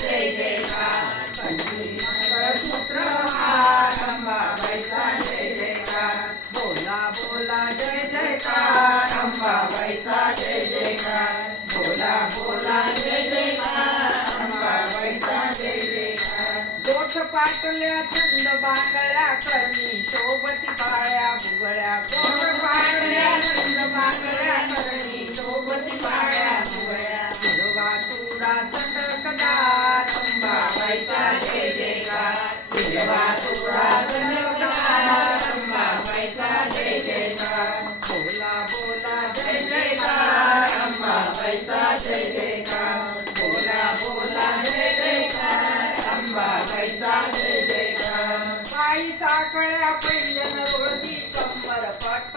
जय जयकार कंठी मंगळसूत्रहार अंबाबाईचा जय जयकार बोला बोला जय जयकार अंबाबाईचा जय जयकार बोला बोला जय जयकार अंबाबाईचा जय जयकार गोठ पाटल्या छंद बांगड्या करणी शोभती पाळ्या भुगळ्या गोठ पाटल्या छंद बांगड्या करणी शोभती पाळ्या भुगळ्या हिरवा चुडा चटकदार अंबाबाईचा जय जयकार हिरवा चुडा चटकदार अंबाबाईचा जय जयकार बोला बोला जय जयकार अंबाबाईचा जय जयकार